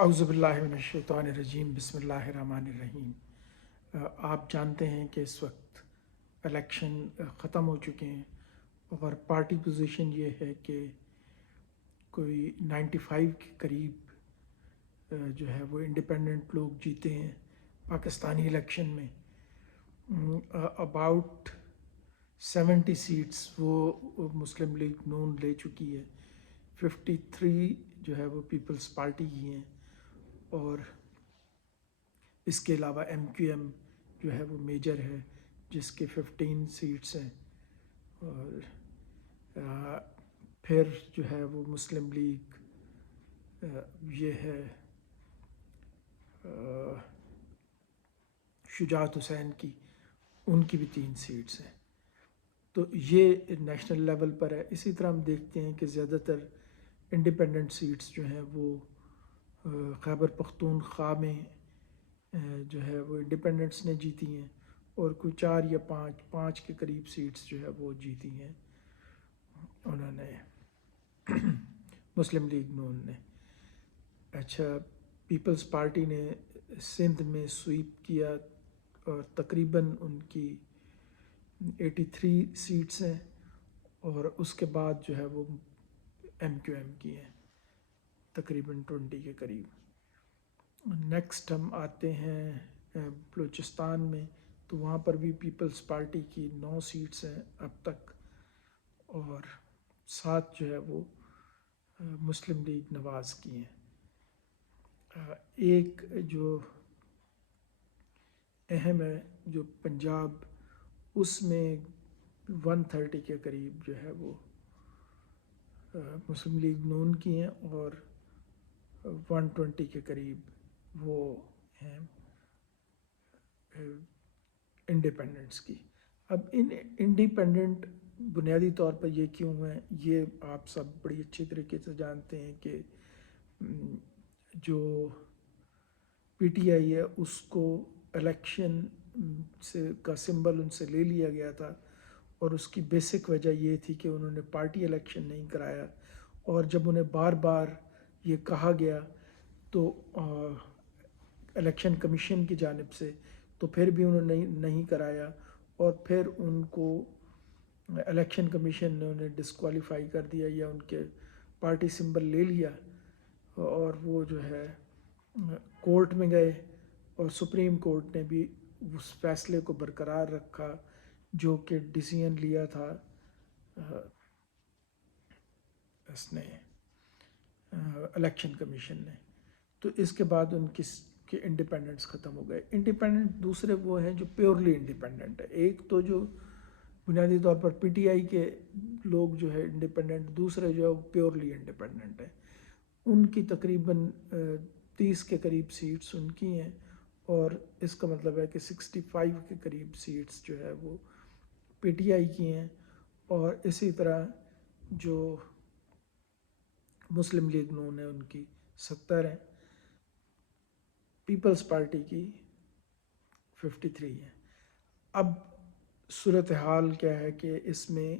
اعوذ باللہ من الشیطان الرجیم، بسم اللہ الرحمن الرحیم۔ آپ جانتے ہیں کہ اس وقت الیکشن ختم ہو چکے ہیں اور پارٹی پوزیشن یہ ہے کہ کوئی 95 کے قریب جو ہے وہ انڈیپینڈنٹ لوگ جیتے ہیں پاکستانی الیکشن میں۔ اباؤٹ 70 سیٹس وہ مسلم لیگ نون لے چکی ہے، 53 جو ہے وہ پیپلز پارٹی کی ہیں، اور اس کے علاوہ ایم کیو ایم جو ہے وہ میجر ہے جس کے 15 سیٹس ہیں، اور پھر جو ہے وہ مسلم لیگ یہ ہے شجاعت حسین کی، ان کی بھی 3 سیٹس ہیں۔ تو یہ نیشنل لیول پر ہے۔ اسی طرح ہم دیکھتے ہیں کہ زیادہ تر انڈیپینڈنٹ سیٹس جو ہیں وہ خیبر پختونخوا میں جو ہے وہ انڈیپینڈنٹس نے جیتی ہیں، اور کوئی 4 یا 5 کے قریب سیٹس جو ہے وہ جیتی ہیں انہوں نے مسلم لیگ نون نے۔ اچھا، پیپلز پارٹی نے سندھ میں سویپ کیا اور تقریباً ان کی 83 سیٹس ہیں، اور اس کے بعد جو ہے وہ ایم کیو ایم کی ہیں تقریباً 20 کے قریب۔ نیکسٹ ہم آتے ہیں بلوچستان میں، تو وہاں پر بھی پیپلز پارٹی کی 9 سیٹس ہیں اب تک، اور 7 جو ہے وہ مسلم لیگ نواز کی ہیں۔ ایک جو اہم ہے جو پنجاب، اس میں 130 کے قریب جو ہے وہ مسلم لیگ نون کی ہیں، اور 120 کے قریب وہ ہیں انڈیپینڈنٹس کی۔ اب ان انڈیپینڈنٹ بنیادی طور پر یہ کیوں ہیں، یہ آپ سب بڑی اچھی طریقے سے جانتے ہیں کہ جو پی ٹی آئی ہے اس کو الیکشن کا سمبل ان سے لے لیا گیا تھا، اور اس کی بیسک وجہ یہ تھی کہ انہوں نے پارٹی الیکشن نہیں کرایا، اور جب انہیں بار بار یہ کہا گیا تو الیکشن کمیشن کی جانب سے، تو پھر بھی انہوں نے نہیں کرایا، اور پھر ان کو الیکشن کمیشن نے انہیں ڈسکوالیفائی کر دیا یا ان کے پارٹی سمبل لے لیا، اور وہ جو ہے کورٹ میں گئے، اور سپریم کورٹ نے بھی اس فیصلے کو برقرار رکھا جو کہ ڈیسیژن لیا تھا اس نے الیکشن کمیشن نے۔ تو اس کے بعد ان کے انڈیپینڈنس ختم ہو گئے۔ انڈیپینڈنٹ دوسرے وہ ہیں جو پیورلی انڈیپینڈنٹ ہے، ایک تو جو بنیادی طور پر پی ٹی آئی کے لوگ جو ہے انڈیپینڈنٹ، دوسرے جو ہے وہ پیورلی انڈیپینڈنٹ ہے۔ ان کی تقریباً 30 کے قریب سیٹس ان کی ہیں، اور اس کا مطلب ہے کہ 65 کے قریب سیٹس جو ہے وہ پی ٹی آئی کی ہیں، اور اسی طرح جو مسلم لیگ نون ہے ان کی 70 ہیں، پیپلز پارٹی کی 53 ہیں۔ اب صورتحال کیا ہے کہ اس میں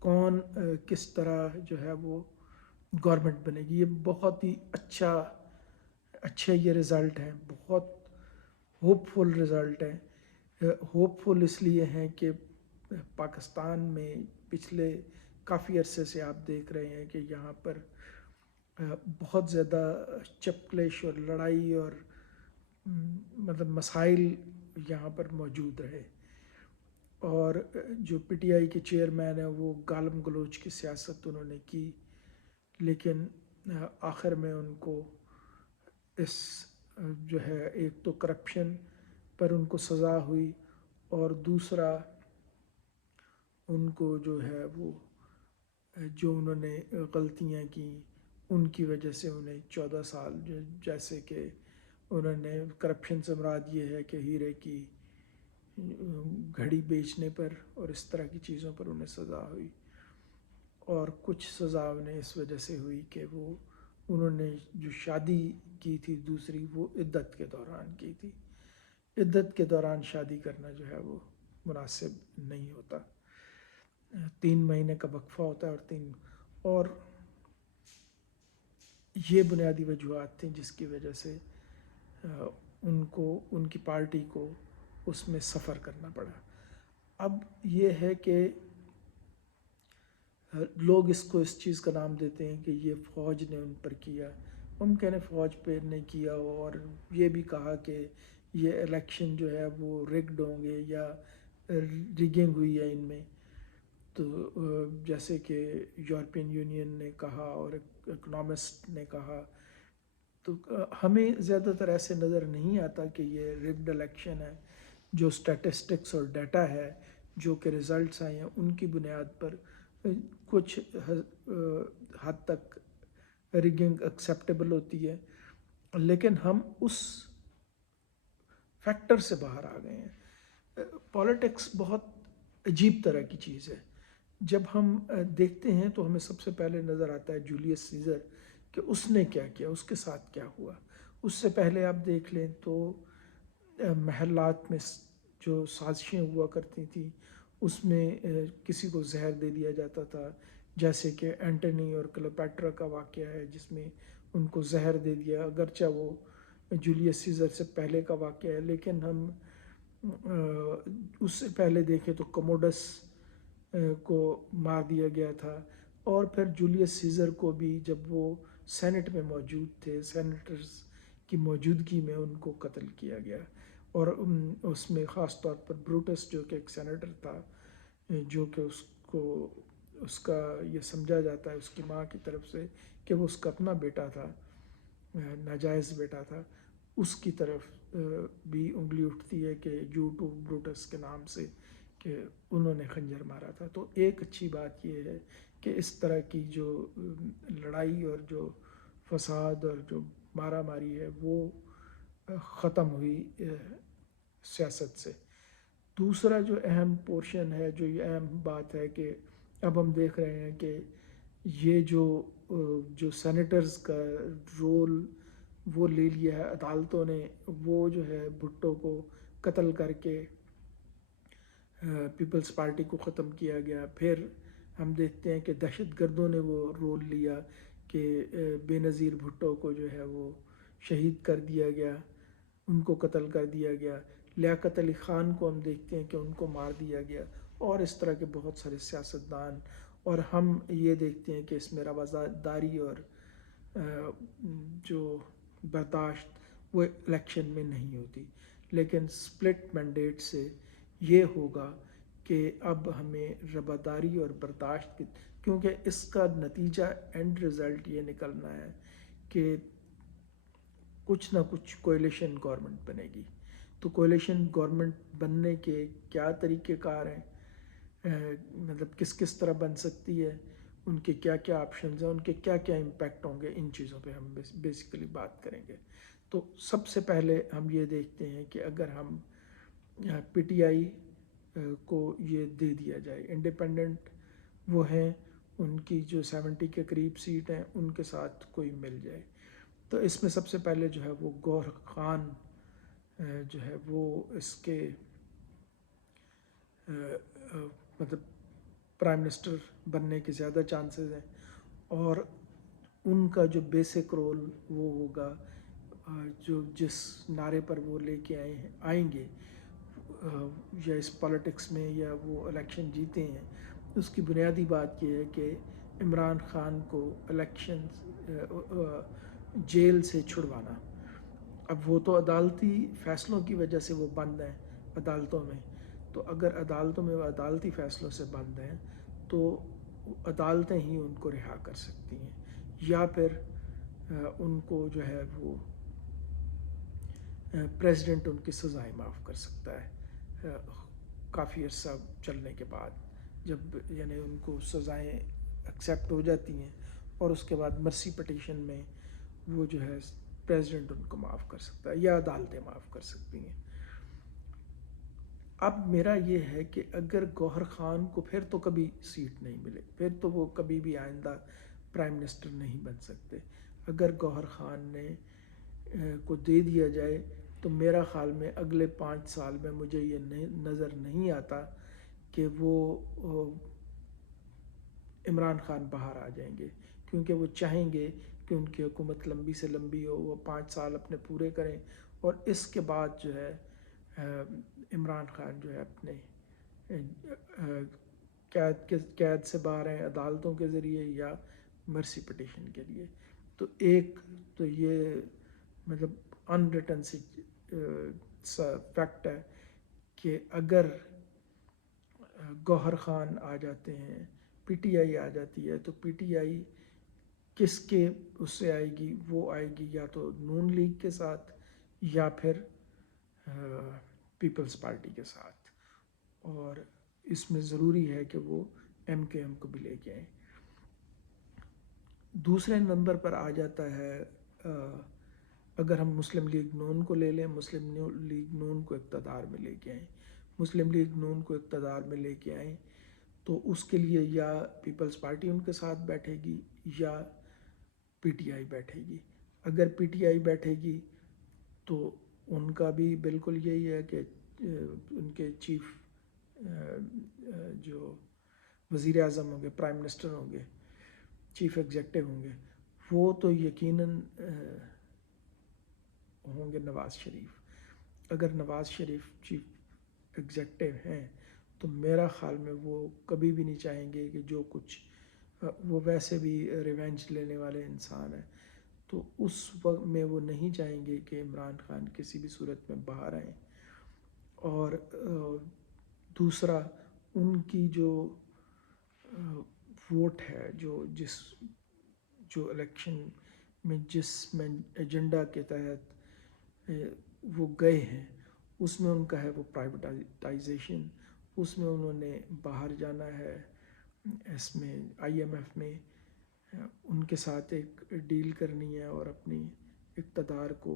کون کس طرح جو ہے وہ گورنمنٹ بنے گی۔ یہ بہت ہی اچھا یہ رزلٹ ہے، بہت ہوپ فل رزلٹ ہے۔ ہوپ فل اس لیے ہیں کہ پاکستان میں پچھلے کافی عرصے سے آپ دیکھ رہے ہیں کہ یہاں پر بہت زیادہ چپکلش اور لڑائی اور مطلب مسائل یہاں پر موجود رہے، اور جو پی ٹی آئی کے چیئرمین ہیں وہ گالم گلوچ کی سیاست انہوں نے کی، لیکن آخر میں ان کو اس جو ہے ایک تو کرپشن پر ان کو سزا ہوئی، اور دوسرا ان کو جو ہے وہ جو انہوں نے غلطیاں کی ان کی وجہ سے انہیں 14 سال جیسے کہ انہوں نے کرپشن سے مراد یہ ہے کہ ہیرے کی گھڑی بیچنے پر اور اس طرح کی چیزوں پر انہیں سزا ہوئی، اور کچھ سزا انہیں اس وجہ سے ہوئی کہ وہ انہوں نے جو شادی کی تھی دوسری وہ عدت کے دوران کی تھی۔ عدت کے دوران شادی کرنا جو ہے وہ مناسب نہیں ہوتا، 3 مہینے کا وقفہ ہوتا ہے، اور یہ بنیادی وجوہات تھیں جس کی وجہ سے ان کو ان کی پارٹی کو اس میں سفر کرنا پڑا۔ اب یہ ہے کہ لوگ اس کو اس چیز کا نام دیتے ہیں کہ یہ فوج نے ان پر کیا، ممکن ہے فوج پہ نہیں کیا ہو، اور یہ بھی کہا کہ یہ الیکشن جو ہے وہ ریگڈ ہوں گے یا ریگنگ ہوئی ہے ان میں۔ تو جیسے کہ یورپین یونین نے کہا اور اکنامسٹ نے کہا، تو ہمیں زیادہ تر ایسے نظر نہیں آتا کہ یہ ریگڈ الیکشن ہے۔ جو اسٹیٹسٹکس اور ڈیٹا ہے، جو کہ ریزلٹس آئے ہیں، ان کی بنیاد پر کچھ حد تک ریگنگ ایکسیپٹیبل ہوتی ہے، لیکن ہم اس فیکٹر سے باہر آ گئے ہیں۔ پولیٹکس بہت عجیب طرح کی چیز ہے۔ جب ہم دیکھتے ہیں تو ہمیں سب سے پہلے نظر آتا ہے جولیس سیزر کہ اس نے کیا کیا، اس کے ساتھ کیا ہوا۔ اس سے پہلے آپ دیکھ لیں تو محلات میں جو سازشیں ہوا کرتی تھیں، اس میں کسی کو زہر دے دیا جاتا تھا، جیسے کہ اینٹنی اور کلیوپیٹرا کا واقعہ ہے جس میں ان کو زہر دے دیا، اگرچہ وہ جولیس سیزر سے پہلے کا واقعہ ہے، لیکن ہم اس سے پہلے دیکھیں تو کموڈس کو مار دیا گیا تھا، اور پھر جولیس سیزر کو بھی جب وہ سینٹ میں موجود تھے، سینیٹرز کی موجودگی میں ان کو قتل کیا گیا۔ اور اس میں خاص طور پر بروٹس جو کہ ایک سینیٹر تھا، جو کہ اس کا یہ سمجھا جاتا ہے اس کی ماں کی طرف سے کہ وہ اس کا اپنا بیٹا تھا، ناجائز بیٹا تھا، اس کی طرف بھی انگلی اٹھتی ہے کہ جوٹو بروٹس کے نام سے کہ انہوں نے خنجر مارا تھا۔ تو ایک اچھی بات یہ ہے کہ اس طرح کی جو لڑائی اور جو فساد اور جو مارا ماری ہے وہ ختم ہوئی سیاست سے۔ دوسرا جو اہم پورشن ہے، جو یہ اہم بات ہے کہ اب ہم دیکھ رہے ہیں کہ یہ جو سینیٹرز کا رول وہ لے لیا ہے عدالتوں نے، وہ جو ہے بھٹو کو قتل کر کے پیپلز پارٹی کو ختم کیا گیا۔ پھر ہم دیکھتے ہیں کہ دہشت گردوں نے وہ رول لیا کہ بے نظیر بھٹو کو جو ہے وہ شہید کر دیا گیا، ان کو قتل کر دیا گیا۔ لیاقت علی خان کو ہم دیکھتے ہیں کہ ان کو مار دیا گیا، اور اس طرح کے بہت سارے سیاستدان۔ اور ہم یہ دیکھتے ہیں کہ اس میں رواداری اور جو برداشت وہ الیکشن میں نہیں ہوتی، لیکن سپلٹ مینڈیٹ سے یہ ہوگا کہ اب ہمیں رواداری اور برداشت کی، کیونکہ اس کا نتیجہ اینڈ رزلٹ یہ نکلنا ہے کہ کچھ نہ کچھ کولیشن گورنمنٹ بنے گی۔ تو کولیشن گورنمنٹ بننے کے کیا طریقہ کار ہیں، مطلب کس طرح بن سکتی ہے، ان کے کیا کیا آپشنز ہیں، ان کے کیا کیا امپیکٹ ہوں گے، ان چیزوں پہ ہم بیسیکلی بات کریں گے۔ تو سب سے پہلے ہم یہ دیکھتے ہیں کہ اگر ہم پی ٹی آئی کو یہ دے دیا جائے، انڈیپینڈنٹ وہ ہیں، ان کی جو 70 کے قریب سیٹ ہیں ان کے ساتھ کوئی مل جائے، تو اس میں سب سے پہلے جو ہے وہ گوہر خان جو ہے وہ اس کے مطلب پرائم منسٹر بننے کے زیادہ چانسز ہیں، اور ان کا جو بیسک رول وہ ہوگا، جو جس نعرے پر وہ لے کے آئیں گے یا اس پالیٹکس میں یا وہ الیکشن جیتے ہیں، اس کی بنیادی بات یہ ہے کہ عمران خان کو الیکشن جیل سے چھڑوانا۔ اب وہ تو عدالتی فیصلوں کی وجہ سے وہ بند ہیں عدالتوں میں، تو اگر عدالتوں میں وہ عدالتی فیصلوں سے بند ہیں تو عدالتیں ہی ان کو رہا کر سکتی ہیں، یا پھر ان کو جو ہے وہ پریزیڈنٹ ان کی سزائیں معاف کر سکتا ہے کافی عرصہ چلنے کے بعد، جب یعنی ان کو سزائیں ایکسیپٹ ہو جاتی ہیں، اور اس کے بعد مرسی پٹیشن میں وہ جو ہے پریزیڈنٹ ان کو معاف کر سکتا ہے یا عدالتیں معاف کر سکتی ہیں۔ اب میرا یہ ہے کہ اگر گوہر خان کو پھر تو کبھی سیٹ نہیں ملے، پھر تو وہ کبھی بھی آئندہ پرائم منسٹر نہیں بن سکتے۔ اگر گوہر خان نے کو دے دیا جائے تو میرا خیال میں اگلے 5 سال میں مجھے یہ نظر نہیں آتا کہ وہ عمران خان باہر آ جائیں گے، کیونکہ وہ چاہیں گے کہ ان کی حکومت لمبی سے لمبی ہو، وہ 5 سال اپنے پورے کریں، اور اس کے بعد جو ہے عمران خان جو ہے اپنے قید سے باہر ہیں عدالتوں کے ذریعے یا مرسی پٹیشن کے لیے. تو ایک تو یہ مطلب انریٹن سا فیکٹ ہے کہ اگر گوہر خان آ جاتے ہیں، پی ٹی آئی آ جاتی ہے، تو پی ٹی آئی کس کے اس سے آئے گی؟ وہ آئے گی یا تو نون لیگ کے ساتھ یا پھر پیپلز پارٹی کے ساتھ، اور اس میں ضروری ہے کہ وہ ایم کیو ایم کو بھی لے کے آئیں. دوسرے نمبر پر آ جاتا ہے اگر ہم مسلم لیگ نون کو لے لیں، مسلم لیگ نون کو اقتدار میں لے کے آئیں، مسلم لیگ نون کو اقتدار میں لے کے آئیں تو اس کے لیے یا پیپلز پارٹی ان کے ساتھ بیٹھے گی یا پی ٹی آئی بیٹھے گی. اگر پی ٹی آئی بیٹھے گی تو ان کا بھی بالکل یہی ہے کہ ان کے چیف جو وزیر اعظم ہوں گے، پرائم منسٹر ہوں گے، چیف ایگزیکٹو ہوں گے، وہ تو یقیناً ہوں گے نواز شریف. اگر نواز شریف چیف ایگزیکٹو ہیں تو میرا خیال میں وہ کبھی بھی نہیں چاہیں گے کہ جو کچھ وہ ویسے بھی ریونج لینے والے انسان ہیں، تو اس وقت میں وہ نہیں چاہیں گے کہ عمران خان کسی بھی صورت میں باہر آئیں. اور دوسرا ان کی جو ووٹ ہے جو الیکشن میں جس میں ایجنڈا کے تحت وہ گئے ہیں، اس میں ان کا ہے وہ پرائیویٹائزیشن. اس میں انہوں نے باہر جانا ہے، اس میں آئی ایم ایف میں ان کے ساتھ ایک ڈیل کرنی ہے اور اپنی اقتدار کو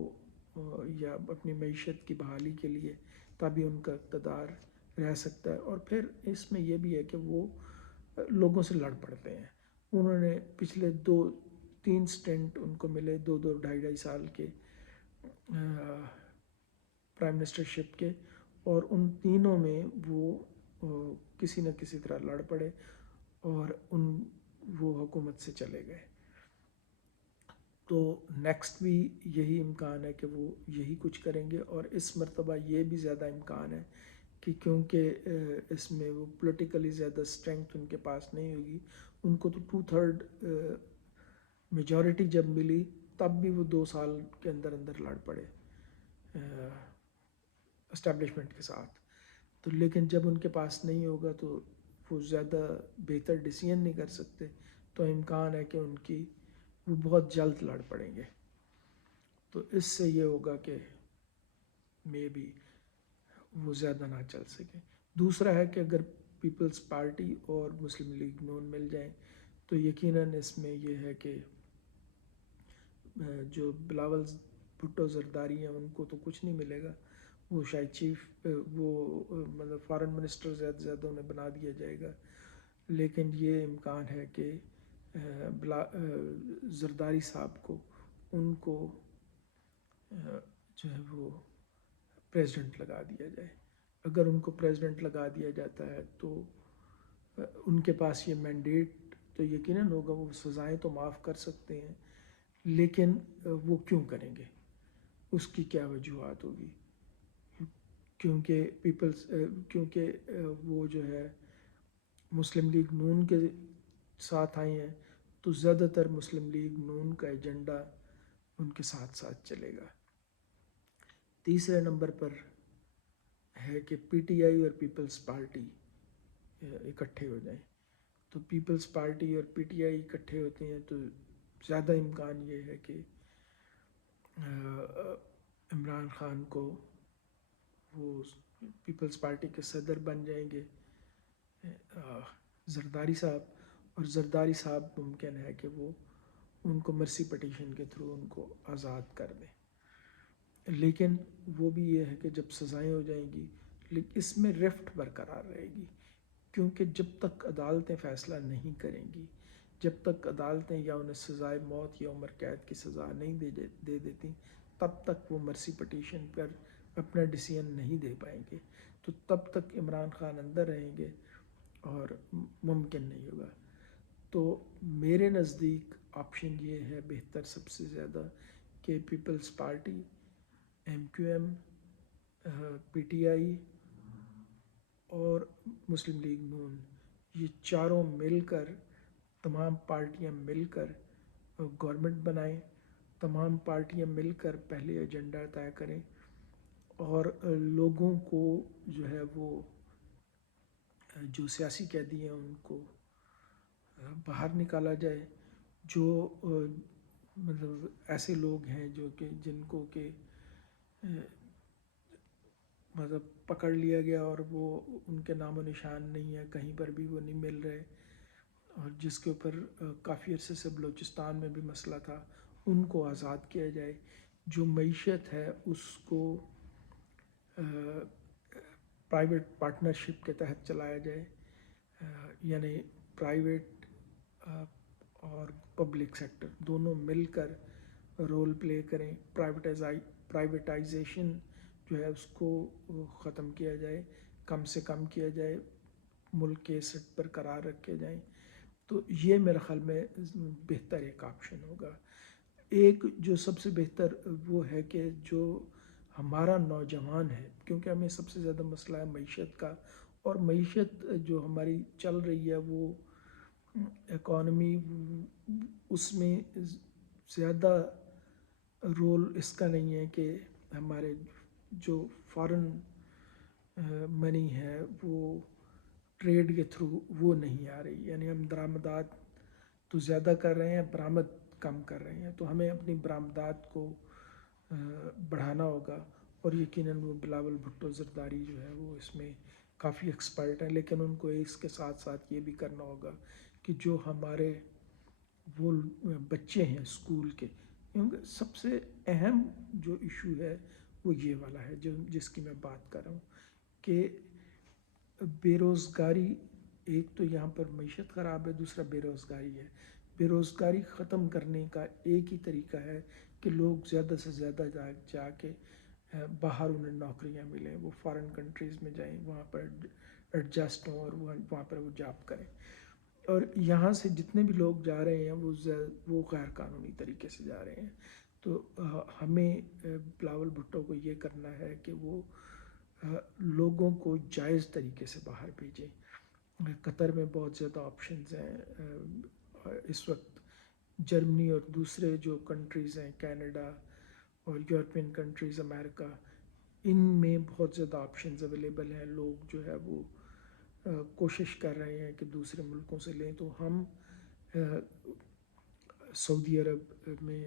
یا اپنی معیشت کی بحالی کے لیے، تبھی ان کا اقتدار رہ سکتا ہے. اور پھر اس میں یہ بھی ہے کہ وہ لوگوں سے لڑ پڑتے ہیں. انہوں نے پچھلے 2-3 سٹنٹ ان کو ملے، 2-2 سال کے پرائم منسٹرشپ کے، اور ان تینوں میں وہ کسی نہ کسی طرح لڑ پڑے اور وہ حکومت سے چلے گئے. تو نیکسٹ بھی یہی امکان ہے کہ وہ یہی کچھ کریں گے، اور اس مرتبہ یہ بھی زیادہ امکان ہے کہ کیونکہ اس میں وہ پولیٹیکلی زیادہ اسٹرینگتھ ان کے پاس نہیں ہوگی. ان کو تو 2/3 میجورٹی جب ملی تب بھی وہ 2 سال کے اندر اندر لڑ پڑے اسٹیبلشمنٹ کے ساتھ. تو لیکن جب ان کے پاس نہیں ہوگا تو وہ زیادہ بہتر ڈیسیژن نہیں کر سکتے، تو امکان ہے کہ ان کی وہ بہت جلد لڑ پڑیں گے. تو اس سے یہ ہوگا کہ مے بی وہ زیادہ نہ چل سکے. دوسرا ہے کہ اگر پیپلز پارٹی اور مسلم لیگ نون مل جائیں تو یقیناً اس میں یہ ہے کہ جو بلاول بھٹو زرداری ہیں ان کو تو کچھ نہیں ملے گا، وہ شاید چیف مطلب فارن منسٹر زیادہ انہیں بنا دیا جائے گا. لیکن یہ امکان ہے کہ زرداری صاحب کو ان کو جو ہے وہ پریزیڈنٹ لگا دیا جائے. اگر ان کو پریزیڈنٹ لگا دیا جاتا ہے تو ان کے پاس یہ مینڈیٹ تو یقیناً ہوگا، وہ سزائیں تو معاف کر سکتے ہیں، لیکن وہ کیوں کریں گے؟ اس کی کیا وجوہات ہوگی؟ کیونکہ وہ جو ہے مسلم لیگ نون کے ساتھ آئے ہیں، تو زیادہ تر مسلم لیگ نون کا ایجنڈا ان کے ساتھ ساتھ چلے گا. تیسرے نمبر پر ہے کہ پی ٹی آئی اور پیپلز پارٹی اکٹھے ہو جائیں. تو پیپلز پارٹی اور پی ٹی آئی اکٹھے ہوتے ہیں تو زیادہ امکان یہ ہے کہ عمران خان کو وہ پیپلز پارٹی کے صدر بن جائیں گے زرداری صاحب، اور زرداری صاحب ممکن ہے کہ وہ ان کو مرسی پٹیشن کے تھرو ان کو آزاد کر دیں. لیکن وہ بھی یہ ہے کہ جب سزائیں ہو جائیں گی، لیکن اس میں رفٹ برقرار رہے گی، کیونکہ جب تک عدالتیں فیصلہ نہیں کریں گی، جب تک عدالتیں یا انہیں سزائے موت یا عمر قید کی سزا نہیں دے دیتی، تب تک وہ مرسی پٹیشن پر اپنا ڈیسیژن نہیں دے پائیں گے. تو تب تک عمران خان اندر رہیں گے اور ممکن نہیں ہوگا. تو میرے نزدیک آپشن یہ ہے بہتر سب سے زیادہ کہ پیپلز پارٹی، MQM، PTI اور مسلم لیگ نون، یہ چاروں مل کر، تمام پارٹیاں مل کر گورنمنٹ بنائیں، تمام پارٹیاں مل کر پہلے ایجنڈا طے کریں اور لوگوں کو جو ہے وہ جو سیاسی قیدی ہیں ان کو باہر نکالا جائے، جو مطلب ایسے لوگ ہیں جو کہ جن کو کہ مطلب پکڑ لیا گیا اور وہ ان کے نام و نشان نہیں ہے، کہیں پر بھی وہ نہیں مل رہے، اور جس کے اوپر کافی عرصے سے بلوچستان میں بھی مسئلہ تھا، ان کو آزاد کیا جائے، جو معیشت ہے اس کو پرائیویٹ پارٹنرشپ کے تحت چلایا جائے، یعنی پرائیویٹ اور پبلک سیکٹر دونوں مل کر رول پلے کریں، پرائیویٹائزیشن جو ہے اس کو ختم کیا جائے، کم سے کم کیا جائے، ملک کے ایسٹ برقرار رکھے جائیں، تو یہ میرے خیال میں بہتر ایک آپشن ہوگا۔ ایک جو سب سے بہتر وہ ہے کہ جو ہمارا نوجوان ہے، کیونکہ ہمیں سب سے زیادہ مسئلہ ہے معیشت کا، اور معیشت جو ہماری چل رہی ہے وہ اکانومی، اس میں زیادہ رول اس کا نہیں ہے کہ ہمارے جو فارن منی ہے وہ ٹریڈ کے تھرو وہ نہیں آ رہی، یعنی ہم درآمدات تو زیادہ کر رہے ہیں، برآمد کم کر رہے ہیں، تو ہمیں اپنی برآمدات کو بڑھانا ہوگا، اور یقیناً وہ بلاول بھٹو زرداری جو ہے وہ اس میں کافی ایکسپرٹ ہیں، لیکن ان کو اس کے ساتھ ساتھ یہ بھی کرنا ہوگا کہ جو ہمارے وہ بچے ہیں اسکول کے، کیونکہ سب سے اہم جو ایشو ہے وہ یہ والا ہے جس کی میں بات کر رہا ہوں کہ بے روزگاری، ایک تو یہاں پر معیشت خراب ہے، دوسرا بے روزگاری ہے۔ بے روزگاری ختم کرنے کا ایک ہی طریقہ ہے کہ لوگ زیادہ سے زیادہ جا کے باہر انہیں نوکریاں ملیں، وہ فارن کنٹریز میں جائیں، وہاں پر ایڈجسٹ ہوں اور وہاں پر وہ جاب کریں، اور یہاں سے جتنے بھی لوگ جا رہے ہیں وہ غیر قانونی طریقے سے جا رہے ہیں، تو ہمیں بلاول بھٹو کو یہ کرنا ہے کہ وہ لوگوں کو جائز طریقے سے باہر بھیجیں۔ قطر میں بہت زیادہ آپشنز ہیں اس وقت، جرمنی اور دوسرے جو کنٹریز ہیں، کینیڈا اور یورپین کنٹریز، امریکہ، ان میں بہت زیادہ آپشنز اویلیبل ہیں، لوگ جو ہے وہ کوشش کر رہے ہیں کہ دوسرے ملکوں سے لیں، تو ہم سعودی عرب میں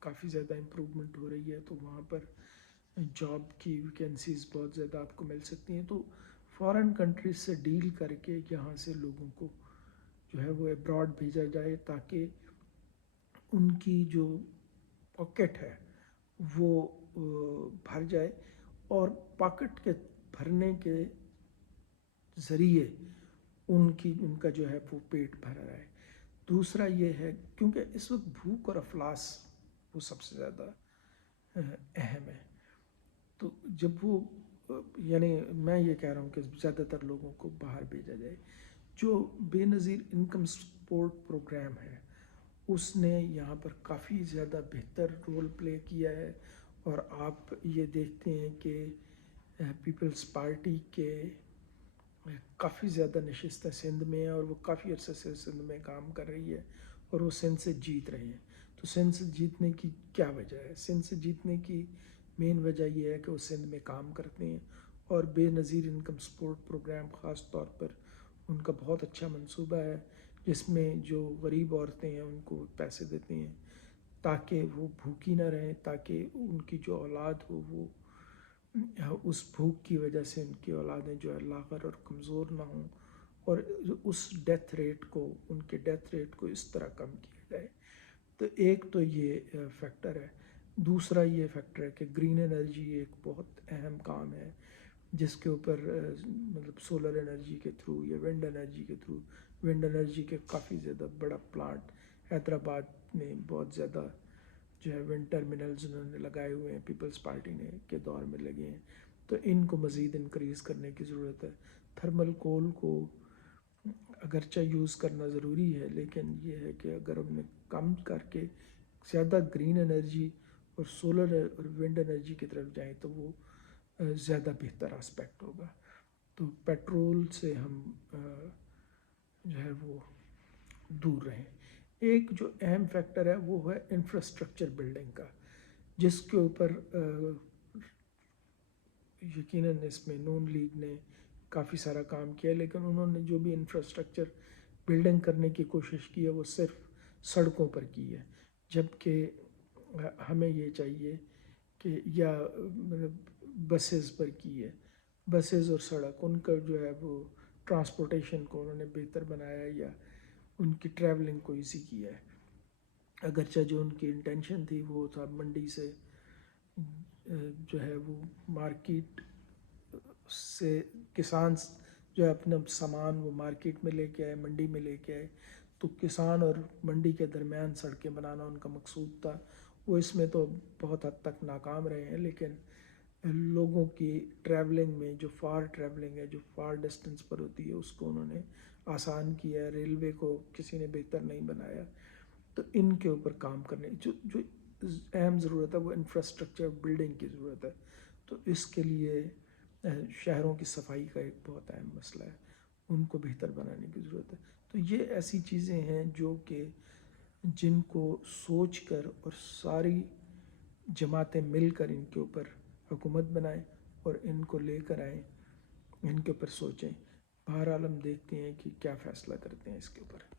کافی زیادہ امپرومنٹ ہو رہی ہے، تو وہاں پر جاب کی ویکینسیز بہت زیادہ آپ کو مل سکتی ہیں، تو فارن کنٹریز سے ڈیل کر کے یہاں سے لوگوں کو جو ہے وہ ابراڈ بھیجا جائے، تاکہ ان کی جو پاکٹ ہے وہ بھر جائے، اور پاکٹ کے بھرنے کے ذریعے ان کا جو ہے وہ پیٹ بھرا رہے۔ دوسرا یہ ہے کیونکہ اس وقت بھوک اور افلاس وہ سب سے زیادہ اہم ہے، تو جب وہ یعنی میں یہ کہہ رہا ہوں کہ زیادہ تر لوگوں کو باہر بھیجا جائے۔ جو بے نظیر انکم سپورٹ پروگرام ہے اس نے یہاں پر کافی زیادہ بہتر رول پلے کیا ہے، اور آپ یہ دیکھتے ہیں کہ پیپلز پارٹی کے کافی زیادہ نشستیں سندھ میں ہیں، اور وہ کافی عرصے سے سندھ میں کام کر رہی ہے، اور وہ سندھ سے جیت رہے ہیں۔ تو سندھ سے جیتنے کی کیا وجہ ہے؟ سندھ سے جیتنے کی مین وجہ یہ ہے کہ وہ سندھ میں کام کرتے ہیں، اور بے نظیر انکم سپورٹ پروگرام خاص طور پر ان کا بہت اچھا منصوبہ ہے، جس میں جو غریب عورتیں ہیں ان کو پیسے دیتے ہیں تاکہ وہ بھوکی نہ رہیں، تاکہ ان کی جو اولاد ہو وہ اس بھوک کی وجہ سے ان کی اولادیں جو ہے لاغر اور کمزور نہ ہوں، اور اس ڈیتھ ریٹ کو، ان کے ڈیتھ ریٹ کو اس طرح کم کیا جائے۔ تو ایک تو یہ فیکٹر ہے، دوسرا یہ فیکٹر ہے کہ گرین انرجی ایک بہت اہم کام ہے، جس کے اوپر مطلب سولر انرجی کے تھرو یا ونڈ انرجی کے تھرو، ونڈ انرجی کے کافی زیادہ بڑا پلانٹ حیدرآباد میں بہت زیادہ جو ہے ونڈ ٹرمینلز انہوں نے لگائے ہوئے ہیں، پیپلز پارٹی نے کے دور میں لگے ہیں، تو ان کو مزید انکریز کرنے کی ضرورت ہے۔ تھرمل کول کو اگرچہ یوز کرنا ضروری ہے، لیکن یہ ہے کہ اگر ہم نے کم کر کے زیادہ گرین انرجی اور سولر اور ونڈ انرجی کی طرف جائیں تو وہ زیادہ بہتر آسپیکٹ ہوگا. تو پیٹرول سے ہم جو ہے وہ دور رہیں. ایک جو اہم فیکٹر ہے وہ ہے انفراسٹرکچر بلڈنگ کا، جس کے اوپر یقیناً اس میں نون لیگ نے کافی سارا کام کیا، لیکن انہوں نے جو بھی انفراسٹرکچر بلڈنگ کرنے کی کوشش کی ہے وہ صرف سڑکوں پر کی ہے، جبکہ ہمیں یہ چاہیے کہ یا بسز پر کی ہے. بسز اور سڑک ان کا جو ہے وہ ٹرانسپورٹیشن کو انہوں نے بہتر بنایا ہے یا ان کی ٹریولنگ کو ایزی کیا ہے. اگرچہ جو ان کی انٹینشن تھی وہ تھا منڈی سے جو ہے وہ مارکیٹ سے کسان جو ہے اپنا سامان وہ مارکیٹ میں لے کے آئے، منڈی میں لے کے آئے، تو کسان اور منڈی کے درمیان سڑکیں بنانا ان کا مقصود تھا. وہ اس میں تو بہت حد تک ناکام رہے ہیں، لیکن لوگوں کی ٹریولنگ میں جو فار ٹریولنگ ہے، جو فار ڈسٹینس پر ہوتی ہے، اس کو انہوں نے آسان کیا ہے. ریلوے کو کسی نے بہتر نہیں بنایا. تو ان کے اوپر کام کرنے جو اہم ضرورت ہے وہ انفراسٹرکچر بلڈنگ کی ضرورت ہے. تو اس کے لیے شہروں کی صفائی کا ایک بہت اہم مسئلہ ہے، ان کو بہتر بنانے کی ضرورت ہے. تو یہ ایسی چیزیں ہیں جو کہ جن کو سوچ کر اور ساری جماعتیں مل کر ان کے اوپر حکومت بنائیں اور ان کو لے کر آئیں، ان کے اوپر سوچیں. بہرحال ہم دیکھتے ہیں کہ کیا فیصلہ کرتے ہیں اس کے اوپر.